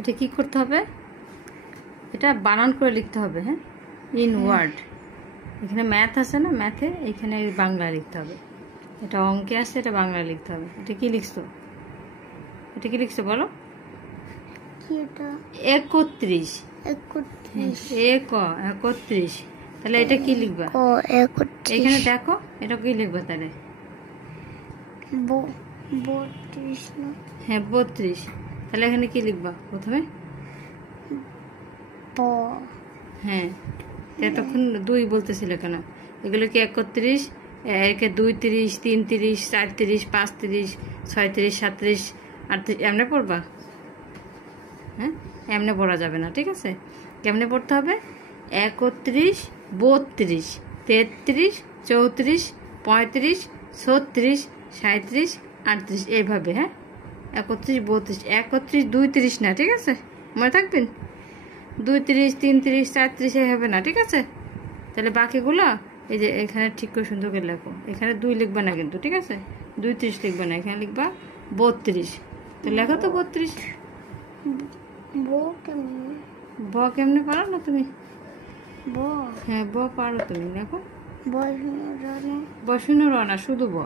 এটা কি করতে হবে? এটা বানান করে লিখতে হবে। হ্যাঁ, ইন ওয়ার্ড। এখানে ম্যাথ আছে না, ম্যাথে এখানে বাংলা লিখতে হবে। এটা অঙ্কে আছে, এটা বাংলা লিখতে হবে। এটা কি লিখছো? এটা কি লিখছো বলো? 31। 31। তাহলে এটা কি লিখবা? এখানে দেখো, এটা কি লিখবা তাহলে? 32 না? হ্যাঁ, 32। তাহলে এখানে কি লিখবা প্রথমে? হ্যাঁ, এতক্ষণ 2 বলতেছিলে কেন? এগুলো কি 31, 2, 30, 3, 30, 4, 30, 5, 30, 6, 30, 37, 38 এমনি পড়বা? হ্যাঁ, এমনি পড়া যাবে না, ঠিক আছে? কেমনে পড়তে হবে? 31, 32, 33, 34, 35, 36, 37, 38 এইভাবে। হ্যাঁ, 31, 32, 31, 2, 30 না, ঠিক আছে? মনে থাকবেন? 2, 30, 3, 30, 4, 30 হবে না, ঠিক আছে? তাহলে বাকিগুলো এই যে এখানে ঠিক করে সুন্দর করে লেখো। এখানে 2 লিখবা না কিন্তু, ঠিক আছে? 2, 30 লিখবা না, এখানে লিখবা 32। তো লেখো তো 32। ব কেমনে পারো না তুমি? হ্যাঁ, ব পারো তুমি, দেখো। বসুন না, শুধু ব।